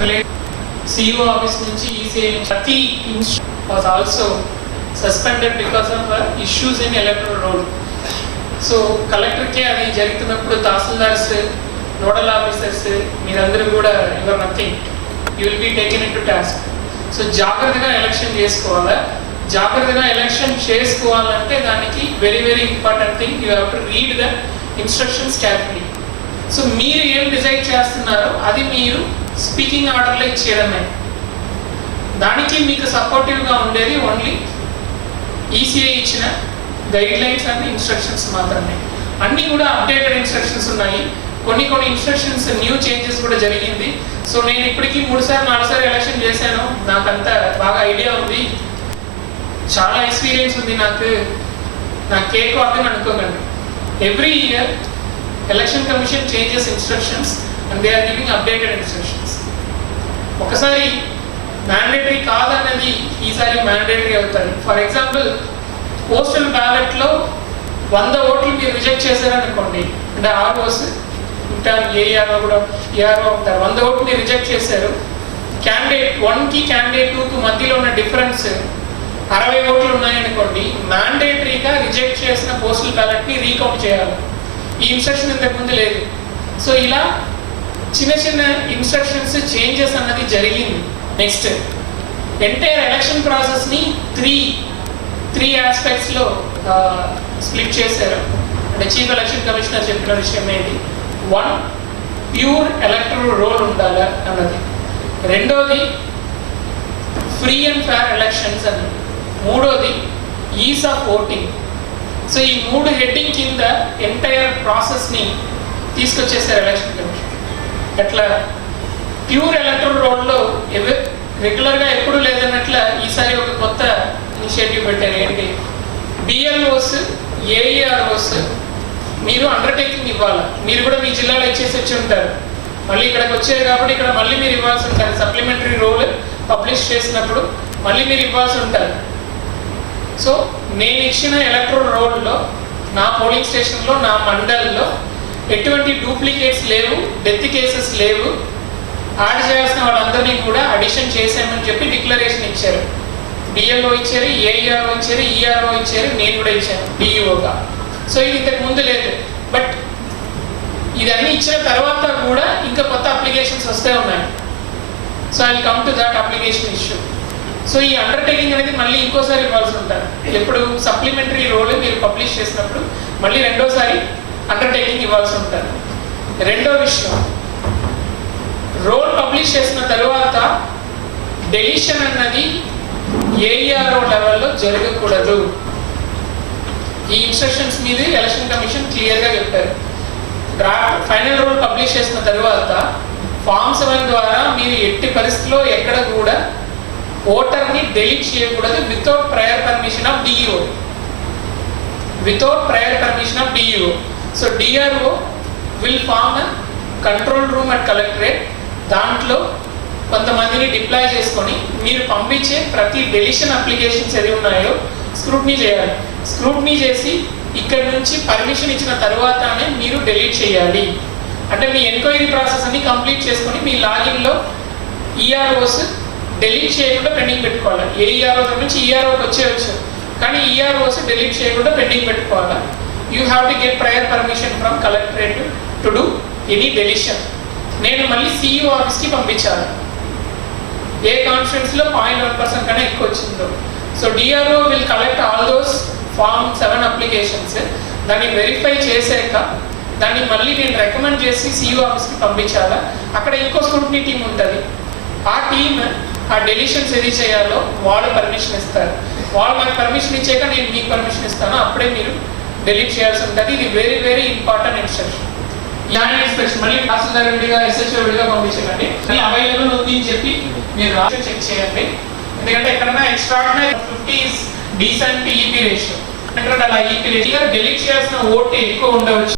CEO office నుంచి ECI ప్రతి was also suspended because of issues in electoral roll. So కలెక్టర్కే అది జరుగుతున్నప్పుడు తహసీల్దార్స్ నోడల్ ఆఫీసర్స్ మీరందరూ కూడా your nothing, you will be taken in to task. So జాగ్రత్తగా election చేసుకోవాలా. జాగ్రత్తగా ఎలక్షన్ చేసుకోవాలంటే దానికి very very important thing, you have to read the instructions carefully. So మీరు ఏం డిసైడ్ చేస్తున్నారో అది మీరు స్పీకింగ్ ఆర్డర్లో ఇచ్చేయడమే. దానికి మీకు సపోర్టివ్గా ఉండేది ఓన్లీ ఈసీఐ ఇచ్చిన గైడ్ లైన్స్ అండ్ ఇన్స్ట్రక్షన్స్ మాత్రమే. అన్నీ కూడా అప్డేటెడ్ ఇన్స్ట్రక్షన్స్ ఉన్నాయి. కొన్ని ఇన్స్ట్రక్షన్స్ న్యూ చేంజెస్ కూడా జరిగింది. సో నేను ఇప్పటికీ 3 సార్లు 4 సార్లు ఎలక్షన్ చేశాను, నాకంత బాగా ఐడియా ఉంది, చాలా ఎక్స్పీరియన్స్ ఉంది నాకు కేక్ వార్తని అనుకోకండి. Every year Election Commission changes instructions and they are giving updated instructions. ఒకసారి మ్యాండేటరీ కాదన్నది ఈసారి మ్యాండేటరీ అవుతుంది. ఫర్ ఎగ్జాంపుల్ పోస్టల్ బ్యాలెట్లో 100 ఓట్లు మీరు రిజెక్ట్ చేశారనుకోండి, అంటే ఆర్ఓస్ ఉంటారు, ఏఆర్ఓ కూడా ఏఆర్ఓ ఉంటారు, 100 ఓట్లు మీరు రిజెక్ట్ చేశారు, క్యాండిడేట్ 1కి క్యాండిడేట్ 2కి మధ్యలో ఉన్న డిఫరెన్స్ 60 ఓట్లు ఉన్నాయనుకోండి, మ్యాండేటరీగా రిజెక్ట్ చేసిన పోస్టల్ బ్యాలెట్ని రీకౌంట్ చేయాలి. ఈ ఇన్స్ట్రక్షన్ ఇంతకుముందు లేదు. సో ఇలా చిన్న చిన్న ఇన్స్ట్రక్షన్స్ చేంజెస్ అన్నది జరిగింది. నెక్స్ట్ ఎంటైర్ ఎలక్షన్ ప్రాసెస్ని త్రీ ఆస్పెక్ట్స్లో స్ప్లిట్ చేశారు. అంటే చీఫ్ ఎలక్షన్ కమిషనర్ చెప్పిన విషయం ఏంటి, 1 ప్యూర్ ఎలక్టరల్ రోల్ ఉండాలి అన్నది, 2ది ఫ్రీ అండ్ ఫేర్ ఎలక్షన్స్ అని, 3ది ఈజ్ ఆఫ్ ఓటింగ్. సో ఈ 3 హెడ్డింగ్ కింద ఎంటైర్ ప్రాసెస్ని తీసుకొచ్చేసారు ఎలక్షన్ కమిషన్. ఎట్లా ప్యూర్ ఎలక్టరల్ రోల్లో రెగ్యులర్గా ఎప్పుడు లేదన్నట్ల ఈసారి ఒక కొత్త ఇనిషియేటివ్ పెట్టారు. ఏంటి, బిఎల్ఓస్ ఏఈఆర్ఓస్ మీరు అండర్టేకింగ్ ఇవ్వాలి. మీరు కూడా మీ జిల్లాలో ఇచ్చేసి వచ్చి ఉంటారు, మళ్ళీ ఇక్కడికి వచ్చారు కాబట్టి ఇక్కడ మళ్ళీ మీరు ఇవ్వాల్సి ఉంటారు. సప్లిమెంటరీ రోల్ పబ్లిష్ చేసినప్పుడు మళ్ళీ మీరు ఇవ్వాల్సి ఉంటారు. సో నేను ఇచ్చిన ఎలక్టరల్ రోల్లో నా పోలింగ్ స్టేషన్లో నా మండల్లో ఎటువంటి డూప్లికేట్స్ లేవు, డెత్ కేసెస్ లేవు, యాడ్ చేయాల్సిన వాళ్ళందరినీ కూడా అడిషన్ చేసామని చెప్పి డిక్లరేషన్ ఇచ్చారు. డిఎల్ఓ ఇచ్చారు, ఏఈఆర్ఓ ఇచ్చారు, ఈఆర్ఓ ఇచ్చారు, నేను కూడా ఇచ్చాను డిఈఓగా. సో ఇది ఇంతకు ముందు లేదు. బట్ ఇదన్నీ ఇచ్చిన తర్వాత కూడా ఇంకా కొత్త అప్లికేషన్స్ వస్తే ఉన్నాయి. So I will come to that application issue. So ఈ అండర్టేకింగ్ అనేది మళ్ళీ ఇంకోసారి ఇవ్వాల్సి ఉంటారు. ఎప్పుడు సప్లిమెంటరీ రోల్ మీరు పబ్లిష్ చేసినప్పుడు మళ్ళీ రెండోసారి అండర్టేకింగ్ ఇవ్వాల్సి ఉంటారు. రెండో విషయం, రోల్ పబ్లిష్ చేసిన తర్వాత డెలిషన్ అన్నది ఏఈఆర్ఓ లెవెల్లో జరగకూడదు. ఈ ఇన్స్ట్రక్షన్స్ మీద ఎలక్షన్ కమిషన్ క్లియర్గా చెప్పారు. డ్రాఫ్ట్ ఫైనల్ రోల్ పబ్లిష్ చేసిన తర్వాత ఫామ్ 7 ద్వారా మీరు ఎట్టి పరిస్థితిలో ఎక్కడ కూడా ఓటర్ని డెలీట్ చేయకూడదు without prior permission of DEO. Without prior permission of DEO. So DRO will form a control room at collectorate. దాంట్లో కొంతమందిని డిప్లాయ్ చేసుకొని మీరు పంపించే ప్రతి డెలిషన్ అప్లికేషన్స్ ఏది ఉన్నాయో స్క్రూట్నీ చేయాలి. స్క్రూట్నీ చేసి ఇక్కడ నుంచి పర్మిషన్ ఇచ్చిన తర్వాతనే మీరు డెలీట్ చేయాలి. అంటే మీ ఎంక్వైరీ ప్రాసెస్ అన్ని కంప్లీట్ చేసుకొని మీ లాగిన్లో ఈఆర్ఓస్ డెలీట్ చేయకుండా పెండింగ్ పెట్టుకోవాలి. ఏఈఆర్ఓ నుంచి ఈఆర్ఓకి వచ్చేయచ్చు, కానీ ఈఆర్ఓస్ డెలీట్ చేయకుండా పెండింగ్ పెట్టుకోవాలి. You have to get prior permission from collectorate to do any deletion. నేను మళ్ళీ సిఇఓ ఆఫీస్కి పంపించాలి. ఏ కాన్స్టిట్యున్సీలో 0.1% కన్నా ఎక్కువ వచ్చిందో. So DRO will collect all those form 7 applications. దాన్ని వెరిఫై చేసాక దాన్ని మళ్ళీ నేను రికమెండ్ చేసి సిఇఓ ఆఫీస్కి పంపించాలా. అక్కడ ఇంకో స్క్రూటినీ టీం ఉంటుంది. ఆ టీమ్ ఆ డెలిషన్స్ ఏది చేయాలో వాళ్ళు పర్మిషన్ ఇస్తారు. వాళ్ళు మనకు పర్మిషన్ ఇచ్చాక నేను మీకు పర్మిషన్ ఇస్తాను, అప్పుడే మీరు డెలీట్ చేయాల్సి ఉంటుంది. ఇది very very important instruction. Land inspection మళ్ళీ తహసీల్దార్ విడిగా ఎస్హెచ్ఓ విడిగా పంపించకండి. అవైలబుల్ ఉంది అని చెప్పి మీరు రాష్ట్రం చెక్ చేయండి. ఎందుకంటే ఎక్కడైనా extraordinary 50 is decent EP ratio, అంటే అలా ఈపీ రేషియో డెలీట్ చేయాల్సిన ఓటు ఎక్కువ ఉండవచ్చు.